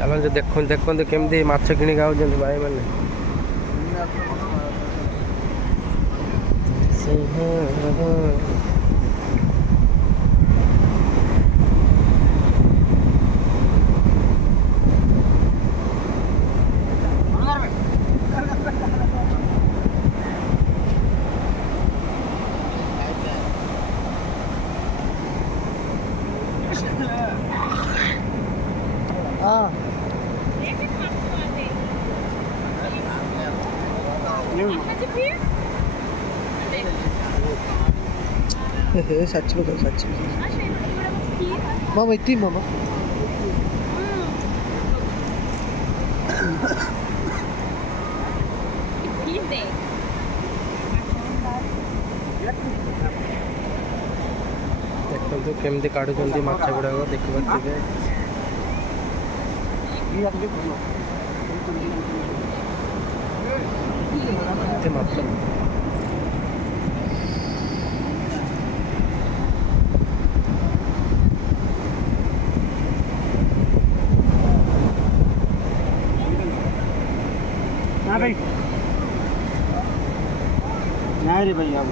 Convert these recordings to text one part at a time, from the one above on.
ଚାଲନ୍ତୁ ଦେଖନ୍ତୁ କେମିତି ମାଛ କିଣି ଖାଉଛନ୍ତି ଭାଇମାନେ। सच बताओ सच। मामा इतनी मामा देखो केमती काटुचंती माछ गुड़ाक देखिए माछ भाई नहीं रे भाई अब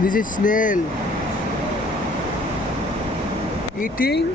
This is snail eating